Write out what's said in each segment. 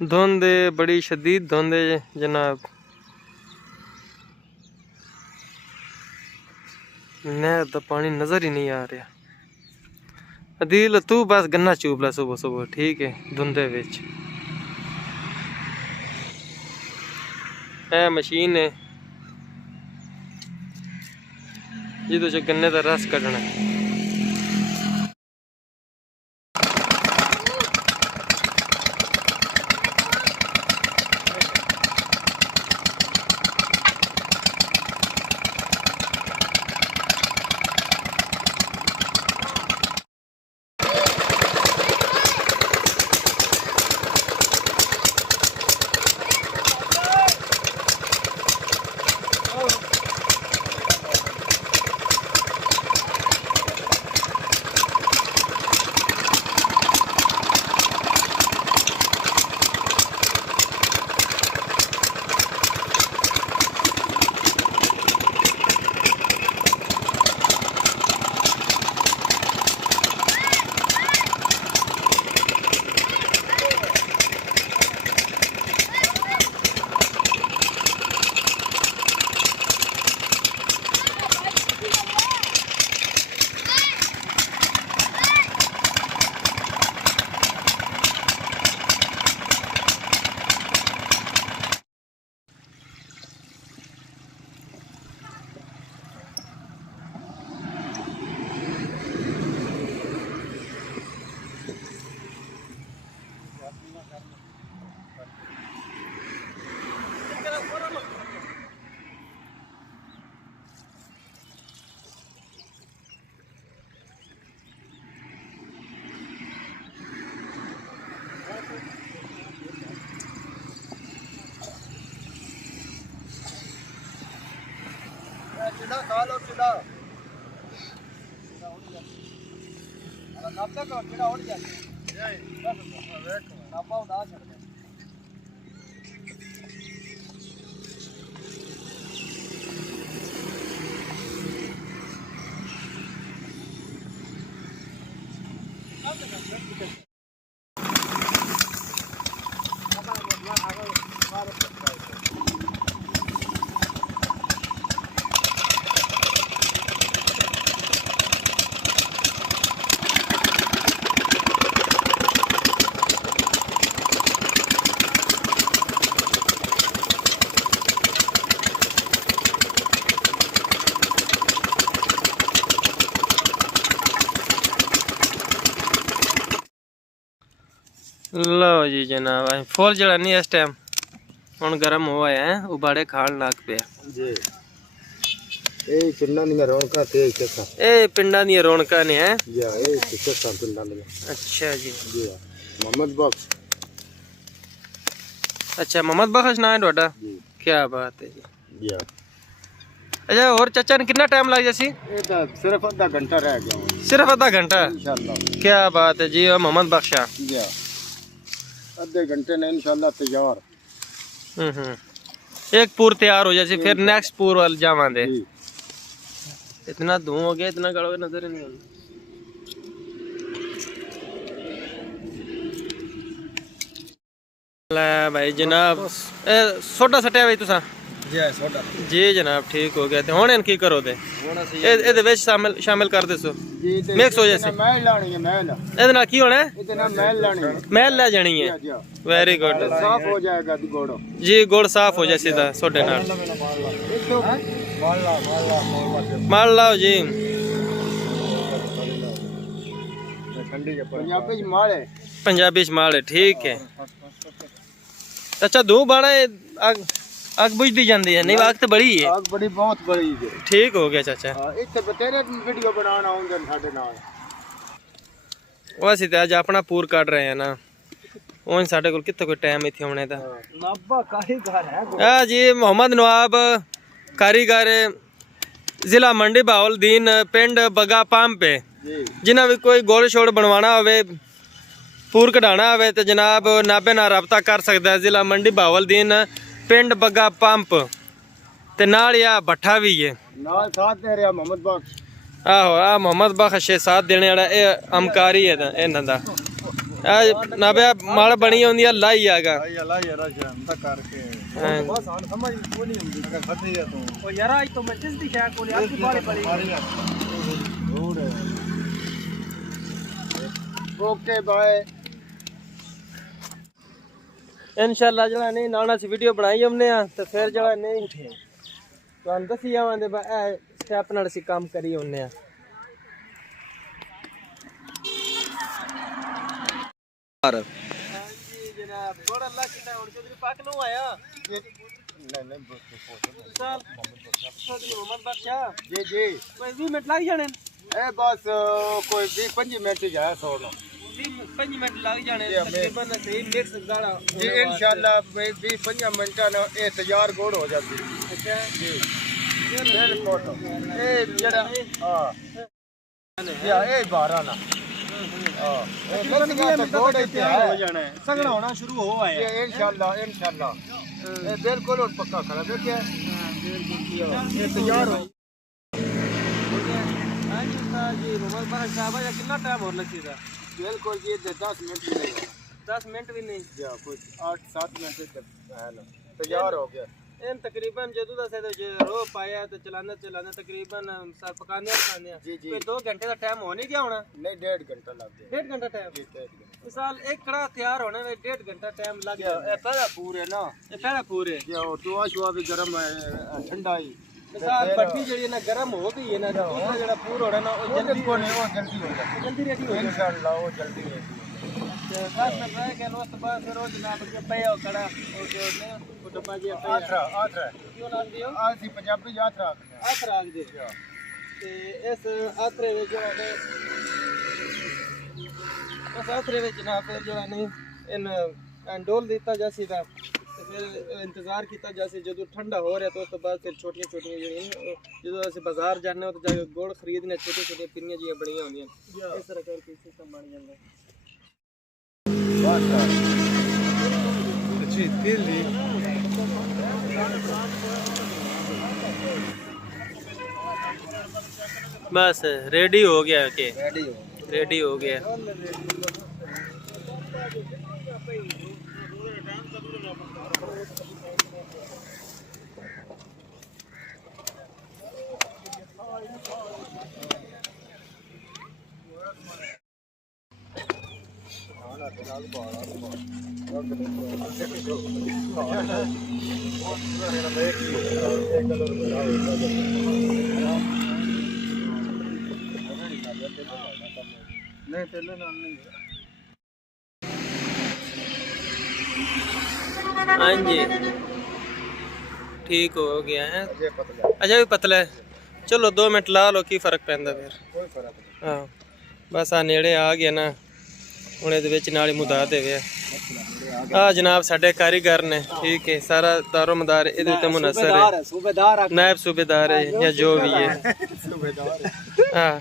धुंध बड़ी शदीद धुंध है जनाब। नहर का पानी नजर ही नहीं आ रहा। अदील तू बस गन्ना चूप ला सुबह सुबह, ठीक है। धुंधे विच है मशीन है जिदे च गन्ने का रस कड्ढना है। चिड़ा खा लो चिड़ा नापे को चिड़ा उड़ जाए नापा उड़ा छड़ दे। लो जी जनाब फुल जड़ा नहीं इस टाइम हुन गर्म हुआ है, उबाड़े खान लग पे जी। ए पिंडां दी रौनकां ते चक्का ए पिंडां दी रौनकां ने है या ए चक्का पिंडां दी। अच्छा जी जी मोहम्मद बख्श। अच्छा मोहम्मद बख्श ना है ਤੁਹਾਡਾ जी क्या बात है जी। या अच्छा और चाचा ने कितना टाइम लग जासी? ए तो सिर्फ आधा घंटा रह गया सिर्फ आधा घंटा इंशाल्लाह। क्या बात है जी। और मोहम्मद बख्शा या आधे घंटे में इंशाल्लाह तैयार। एक पूर तैयार हो जासी फिर नेक्स्ट पूर वाल जावांदे। जी इतना धुआं हो गया इतना गड़ो नजर ही नहीं आता। ले भाई जनाब सोडा सटिया भाई तुसा जी सोडा जी जनाब ठीक हो गया। ते हुन की करो दे ਇਹਦੇ ਵਿੱਚ शामिल कर देसो जी मिक्स हो जैसे महल लानी है महल ਇਹਦੇ ਨਾਲ ਕੀ ਹੋਣਾ ਹੈ? ਇਹਦੇ ਨਾਲ महल लानी है महल ਲੈ ਜਾਣੀ ਹੈ। वेरी गुड साफ हो जाएगा गुड़ जी गुड़ साफ हो जाए सीधा सोडे नाल मार लाओ जी। पंजाबी माल है पंजाबी माल है ठीक है। अच्छा धू बाड़ा अग बुझदी जाती है नहीं आग तो बड़ी है आग बड़ी बहुत बड़ी है। ठीक हो गया चाचा। इत्थे बतेरे वीडियो बनाना आउंदे साडे नाल ਉਹ ਅਸੀਂ ਤੇ ਅੱਜ ਆਪਣਾ ਪੂਰ ਕੱਢ ਰਹੇ ਆ ਨਾ ਉਹ ਸਾਡੇ ਕੋਲ ਕਿੱਥੇ ਕੋਈ ਟਾਈਮ ਇੱਥੇ ਆਉਣੇ ਦਾ। नाबा कारीगर है ਆ ਜੀ ਮੁਹੰਮਦ ਨਵਾਬ ਕਾਰੀਗਰ ਜ਼ਿਲ੍ਹਾ ਮੰਡੀ ਬਹਾਉਲਦੀਨ ਪਿੰਡ ਬਗਾ ਪੰਪ ਹੈ। जी ਜਿਨ੍ਹਾਂ ਵੀ ਕੋਈ ਗੋਲ ਛੋੜ ਬਣਵਾਉਣਾ ਹੋਵੇ ਪੂਰ ਕਢਾਣਾ ਹੋਵੇ ਤੇ ਜਨਾਬ ਨਾਬੇ ਨਾਲ ਰਾਬਤਾ ਕਰ ਸਕਦਾ ਹੈ। ਜ਼ਿਲ੍ਹਾ ਮੰਡੀ ਬਹਾਉਲਦੀਨ ਪਿੰਡ ਬਗਾ ਪੰਪ ਤੇ ਨਾਲ ਆ ਭੱਠਾ ਵੀ ਹੈ नाल साथ दे रहा मोहम्मद बख्श। आहो आ मोहम्मद बख्श साथ देने वाला ये अमकारी है इन्हां दा। ਆ ਨਾ ਬੇ ਮਲ ਬਣੀ ਹੁੰਦੀ ਆ ਲਾਈ ਆਗਾ ਆਈ ਅੱਲਾ ਯਾਰਾ ਸ਼ਾਂਤਾ ਕਰਕੇ ਬਸ ਆਣ ਸਮਝ ਕੋਈ ਨਹੀਂ ਹੁੰਦੀ ਅਗਰ ਫਤੇ ਆ ਤੂੰ ਉਹ ਯਾਰਾ ਅੱਜ ਤੋਂ ਮੈਂ ਜਿਸ ਦੀ ਸ਼ਾਇ ਕੋਲ ਅੱਜ ਬਾਲੇ ਬੜੀ ਰੋਡ ਓਕੇ ਬਾਏ ਇਨਸ਼ਾਅੱਲਾ ਜਿਹੜਾ ਨਹੀਂ ਨਾਲ ਅਸੀਂ ਵੀਡੀਓ ਬਣਾਈ ਹੁੰਨੇ ਆ ਤੇ ਫਿਰ ਜਿਹੜਾ ਨਹੀਂ ਤੁਹਾਨੂੰ ਦੱਸੀ ਜਾਵਾਂਗੇ ਬਾ ਇਹ ਸਟੈਪ ਨਾਲ ਅਸੀਂ ਕੰਮ ਕਰੀ ਹੁੰਨੇ ਆ ਹਾਂਜੀ ਜਨਾਬ ਥੋੜਾ ਅੱਲਾ ਕਿੰਨਾ ਹੁਣ ਚੌਧਰੀ ਪਾਕ ਨੂੰ ਆਇਆ ਨਹੀਂ ਸਾਲ ਚੌਧਰੀ ਮੁਹੰਮਦ ਬਾਦਸ਼ਾਹ ਜੀ ਜੀ ਕੋਈ 20 ਮਿੰਟ ਲੱਗ ਜਾਣੇ ਇਹ ਬਸ ਕੋਈ 20-25 ਮਿੰਟ ਹੀ ਜਾਇਆ ਸੋਣਾ 5 ਮਿੰਟ ਲੱਗ ਜਾਣੇ ਤਕਰੀਬਨ ਸਹੀ ਮਿਕਸ ਗਾੜਾ ਜੀ ਇਨਸ਼ਾਅੱਲਾ 20-25 ਮਿੰਟਾਂ ਨਾਲ ਇਹ ਤਿਆਰ ਗੋੜ ਹੋ ਜਾਂਦੀ ਅੱਛਾ ਜੀ ਬਿਲਕੁਲ ਇਹ ਜਿਹੜਾ ਹਾਂ ਇਹ 12 ਨਾ ਇਹ ਲੱਗਿਆ ਤਾਂ ਗੋੜ ਤਿਆਰ ਹੋ ਜਾਣਾ ਸਗਣਾ ਹੋਣਾ ਸ਼ੁਰੂ ਹੋ ਆਇਆ ਇਹ ਇਨਸ਼ਾਅੱਲਾ ਇਹ ਬਿਲਕੁਲ ਹੁਣ ਪੱਕਾ ਖੜਾ ਦੇਖਿਆ ਇਹ ਤਿਆਰ ਹੋ ਹਾਂਜੀ ਉਸਤਾਦ ਜੀ ਮੁਹੰਮਦ ਬਾਦਸ਼ਾਹ ਸਾਹਿਬ ਜਾਂ ਕਿੰਨਾ ਟਾਈਮ ਹੋਰ ਲੱਗੇਗਾ बिल्कुल जी 10 मिनट लगेगा 10 मिनट भी नहीं या कुछ 8-7 मिनट तक है ना तैयार हो गया इन तकरीबन जदू दा से जो रो पाया तो चलाना तकरीबन सर पकाने जी जी कोई 2 घंटे का टाइम हो नहीं गया होना नहीं 1.5 घंटा लग गया 1.5 घंटा टाइम जी 1.5 घंटा मिसाल एक कड़ा तैयार होने में 1.5 घंटा टाइम लग गया ये पहला पूरे ना ये पहला पूरे ये दुआ शुआ भी गर्म है ठंडा ही मिसाल भट्टी जड़ी ना गर्म हो गई है ना दूसरा जड़ा पूरा होना ना वो जल्दी को नहीं वो जल्दी हो जाएगा जल्दी रेडी हो इंशाल्लाह वो जल्दी रेडी बस मैं ट्राई कर वक्त बस रोज ना बच्चे पे हो कड़ा ओके ने वो डब्बा जी पे आथरा क्यों नाम दियो आसी पंजाबी यात्रा आथरा आख दे ते इस आथरे विच जो है इस आथरे विच ना फिर जो है इन डोल दिता जासी दा ਤੇ ਫਿਰ ਇੰਤਜ਼ਾਰ ਕੀਤਾ ਜਾਸੇ ਜਦੋਂ ਠੰਡਾ ਹੋ ਰਿਹਾ ਤਾਂ ਉਸ ਤੋਂ ਬਾਅਦ ਫਿਰ ਛੋਟੀਆਂ ਜਿਹੜੀਆਂ ਜਦੋਂ ਅਸੀਂ ਬਾਜ਼ਾਰ ਜਾਂਦੇ ਹਾਂ ਤਾਂ ਜਾ ਕੇ ਗੁੜ ਖਰੀਦਨੇ ਛੋਟੀਆਂ ਛੋਟੀਆਂ ਪਿੰਨੀਆਂ ਜੀਆਂ ਬਣੀਆਂ ਹੁੰਦੀਆਂ ਇਸ ਤਰ੍ਹਾਂ ਕਰਕੇ ਸਿਸਟਮ ਬਣ ਜਾਂਦਾ अच्छी तेल ली बस रेडी हो गया के रेडी हो रेडी हो गया नहीं तेल नाल नहीं हाँ जी ठीक हो गया है अजय पतला अजय भी पतला है चलो 2 मिनट ला लो की फर्क पैंदा फिर कोई फर्क नहीं हाँ बस आ नेड़े आ गया ना ਹੁਣ ਇਹਦੇ ਵਿੱਚ ਨਾਲ ਹੀ ਮੁਦਾ ਦੇਵੇ ਆ ਜਨਾਬ ਸਾਡੇ ਕਾਰੀਗਰ ਨੇ ਠੀਕ ਹੈ ਸਾਰਾ ਦਾਰੋ ਮਦਾਰ ਇਹਦੇ ਉੱਤੇ ਮੁਨਸਰ ਹੈ सूबेदार नायब सूबेदार है या जो भी है सूबेदार हाँ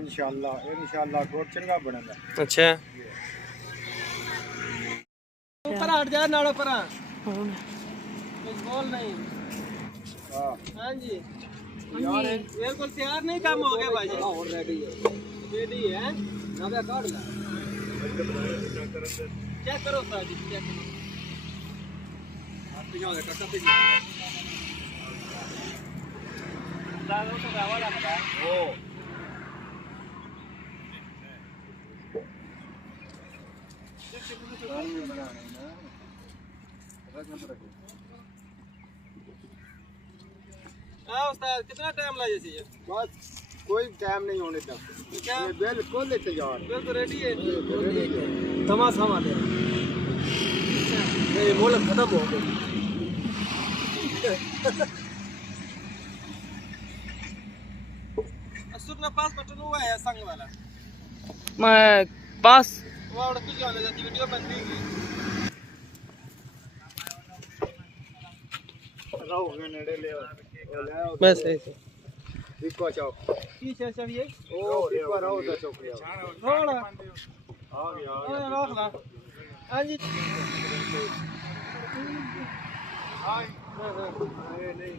इंशाल्लाह गोड़ चंगा बनेगा अच्छा ऊपर हट जा नालो पर कुछ बोल नहीं हां हाँ जी यार बिल्कुल तैयार नहीं काम हो गया भाई और रेडी है ना बे काट ला चेक करो साहब जी चेक करो आप पिछाओ दे कट्टा पे दादो तो गावा लगता है ओ हाँ उस्ताद कितना टाइम लगे चाहिए बस कोई टाइम नहीं होने तक क्या ये बिल्कुल तैयार बिल्कुल रेडी है समा समा दे ये मोल खत्म हो गया असुरना पास बटन हुआ है संग वाला मैं पास वो और कुछ होने जाती वीडियो बन गई राव में नेड़े ले बस ऐसे इको चौक की से सब ये ओ इको राव दा चौक थोड़ा आ गया रोक ला हां जी हाय नहीं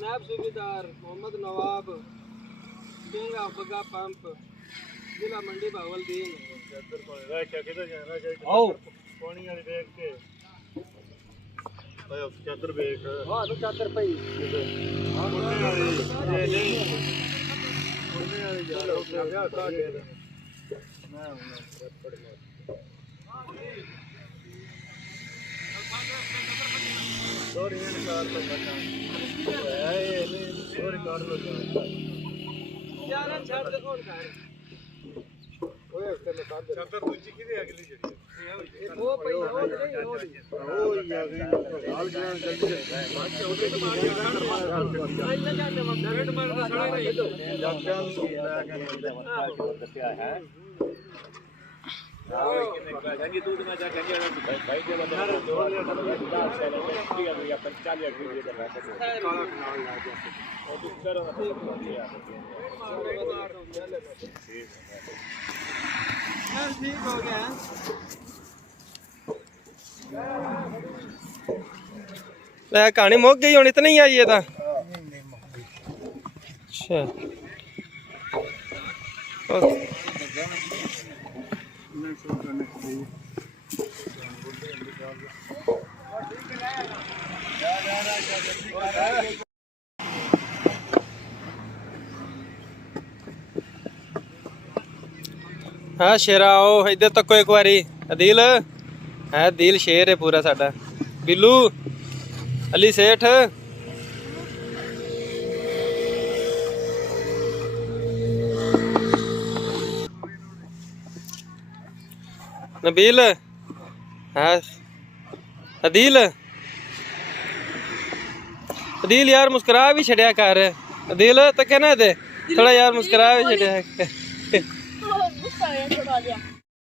नायब सूबेदार मोहम्मद नवाब डेंगा बग्गा पंप जिला मंडी भावलदीन आओ पानी वाली देख के ओए चादर देख हां तो चादर पई कोने वाली नहीं कोने वाली यार ओ क्या काट दे मैं पड़ गया दो रिकॉर्ड तो बता है ये दो रिकॉर्ड तो यार छाड़ दे कौन कर ओए उसके में काट दे चादर दूसरी की अगली जड़ी वो पई हो नहीं हो ओ यार हाल जान जल्दी डायरेक्ट मार के सड़ा रही जाकर क्या है गंगे दूध में जा गंगे भाई के बंदा दो या 40 या 50 वीडियो कर रहा है काला नाल ला के और दूसरा ठीक हो गया ले कहानी मुक गई हुन इतना ही आई है ता अच्छा हाँ शेरा आओ इधर तक एक बारी अदील है दिल शेर है पूरा साडा बिल्लू अली सेठ नबील हाँ अदील अदील यार मुस्कुरा भी छड़िया कर अदील तो कहना दे थोड़ा यार मुस्कुरा भी छड़िया